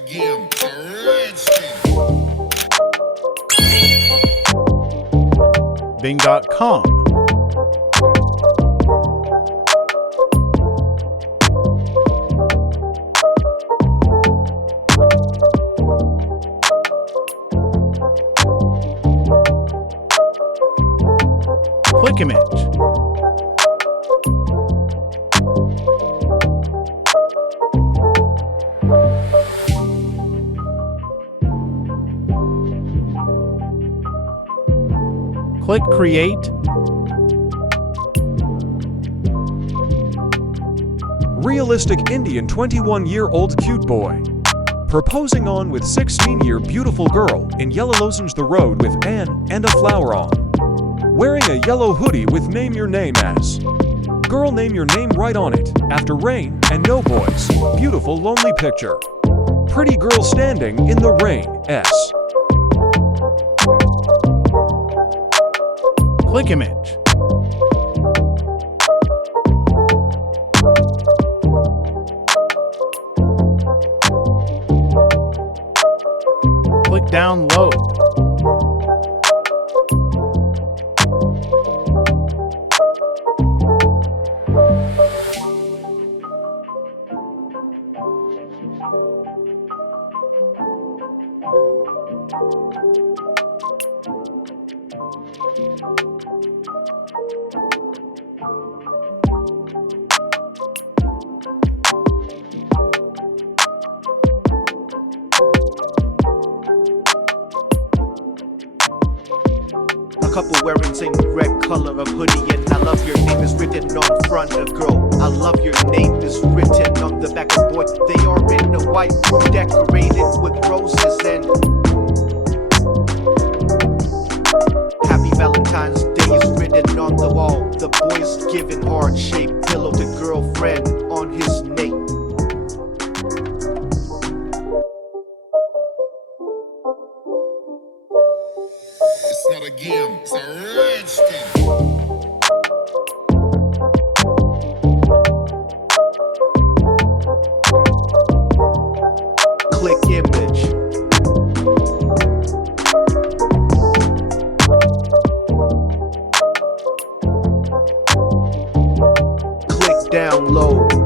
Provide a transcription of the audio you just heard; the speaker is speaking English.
a game, it's a rich thing. Bing.com. Click image. Click create. Realistic Indian 21-year-old cute boy. Proposing on with 16-year beautiful girl in yellow lozen's the road with an and a flower on. Wearing a yellow hoodie with name your name as. Girl name your name right on it, after rain and no boys. Beautiful lonely picture. Pretty girl standing in the rain, S. Click image. Click download. A couple wearing same red color of hoodie, and I love your name is written on front of girl. I love your name is written on the back of boy. They are in a white room decorated with roses and Happy Valentine's Day is written on the wall. The boy's giving heart-shaped pillow to girlfriend on his nape. It's not a game, it's a rich thing. Click image. Click download.